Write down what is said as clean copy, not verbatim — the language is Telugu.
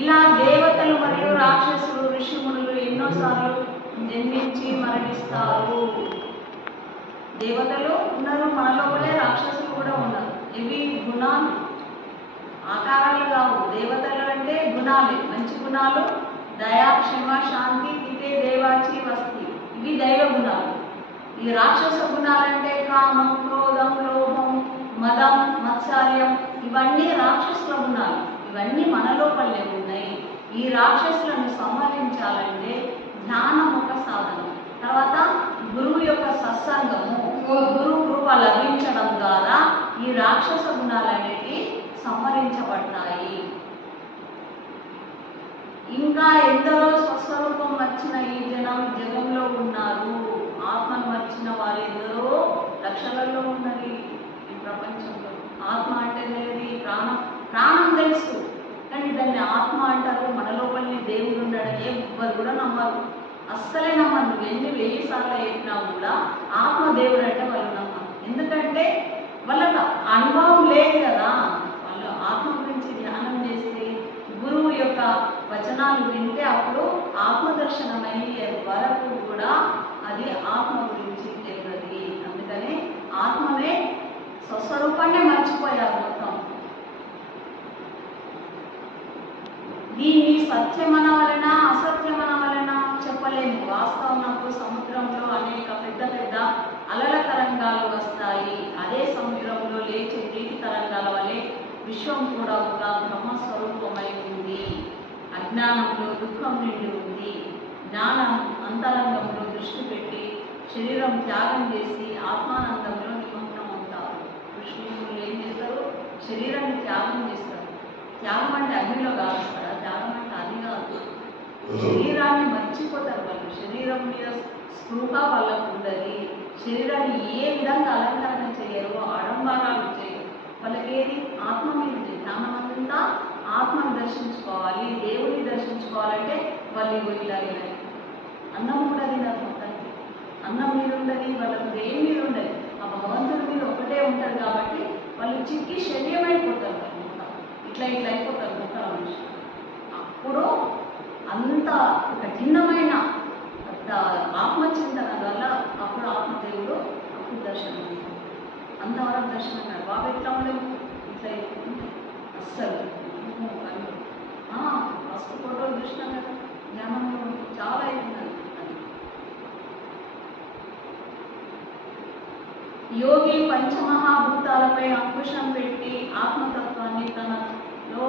ఇలా దేవతలు మరియు రాక్షసులు ఋషిమునులు ఎన్నోసార్లు జన్మించి మరణిస్తారు. దేవతలు ఉన్నారు, మన లోపలే రాక్షసులు కూడా ఉన్నారు. ఇవి గుణాలు, ఆకారాలు కావు. దేవతలు అంటే గుణాలే, మంచి గుణాలు. దయా, క్షమ, శాంతి, ఇదే దేవాచి వస్తి, ఇవి దైవ గుణాలు. ఈ రాక్షస గుణాలంటే కామం, క్రోధం, లోభం, మదం, మత్సర్యం, ఇవన్నీ రాక్షసుల గుణాలు. ఇవన్నీ మన లోపలే ఉన్నాయి. ఈ రాక్షసులను సంహరించాలంటే ధ్యానం ఒక సాధనం. తర్వాత గురువు యొక్క సత్సంగము, గురువు కృప లభించడం ద్వారా ఈ రాక్షస గుణాలనేవి సంహరించబడతాయి. ఇంకా ఎందరో స్వస్వరూపం వచ్చిన ఈ జగంలో ఉన్నారు. ఆత్మను వచ్చిన వారు ఎందరో లక్షలలో ఉన్నది ఈ ప్రపంచంలో. ఆత్మ అంటే తెలియదు, ప్రాణం తెలుసు, కానీ దాన్ని ఆత్మ అంటారు. మన లోపలిని దేవుడు ఉన్నాడని ఎవ్వరు కూడా నమ్మరు, అస్సలే నమ్మరు. నువ్వు ఎన్ని 1000 సార్లు చెప్పినా కూడా ఆత్మ దేవుడు అంటే వాళ్ళు నమ్మరు. ఎందుకంటే వాళ్ళకి అనుభవం లేదు కదా. వాళ్ళు ఆత్మ గురించి ధ్యానం చేస్తే, గురువు యొక్క వచనాలు వింటే అప్పుడు ఆత్మదర్శనం అయ్యే వరకు కూడా అది ఆత్మ గురించి తెలియదు. అందుకని ఆత్మనే స్వస్వరూపాన్ని మర్చిపోయారు మొత్తం. దీన్ని సత్యమన వలన అసత్యమన వలన చెప్పలేము. వాస్తవనకు సముద్రంలో అనేక పెద్ద పెద్ద అలల తరంగాలు వస్తాయి. అదే సముద్రంలో లేచే నీటి తరంగాల వలె విశ్వం కూడా ఒక బ్రహ్మస్వరూపమై ఉంది. అజ్ఞానంలో దుఃఖం నిండి ఉంది. జ్ఞానం అంతరంగంలో దృష్టి పెట్టి శరీరం త్యాగం చేసి ఆత్మానందంలో నిమగ్నం అవుతారు. కృష్ణుడు ఏం చేస్తారు? శరీరాన్ని త్యాగం చేస్తారు. త్యాగం అంటే అగ్నిలో కాలుస్తారా? త్యాగం అంటే అది కాదు. శరీరాన్ని మర్చిపోతారు వాళ్ళు. శరీరం మీద స్పృహ వాళ్ళకు ఉండదు. శరీరాన్ని ఏ విధంగా అలంకరణ చేయరు, ఆడంబరాలు చేయరు. వాళ్ళకేది ఆత్మ మీద జ్ఞానం అంతా ఆత్మను దర్శించుకోవాలి. దేవుడిని దర్శించుకోవాలంటే వాళ్ళు ఇలా అన్నం కూడా తినరు. మొత్తానికి అన్నం మీద ఉండదు, వాళ్ళకు దేని మీద ఉండదు, ఆ భగవంతుడి మీద ఒకటే ఉంటారు. కాబట్టి వాళ్ళు చిక్కి శరీరం అయిపోతారు. ఇట్లా అయిపోతారు మొత్తం మనిషి. అప్పుడు అంత కఠినమైన ఆత్మచింతన వల్ల అప్పుడు ఆత్మదేవుడు అప్పుడు దర్శనం అంతవరకు దర్శనం కాదు. బాబు ఎట్లా ఉండేది, ఇట్లా అయిపోతుంది అస్సలు. ఫస్ట్ ఫోటోలు చూసినాం కదా, జ్ఞానంలో చాలా అవుతున్నది. యోగి పంచమహాభూతాలపై అంకుశం పెట్టి ఆత్మతత్వాన్ని తనలో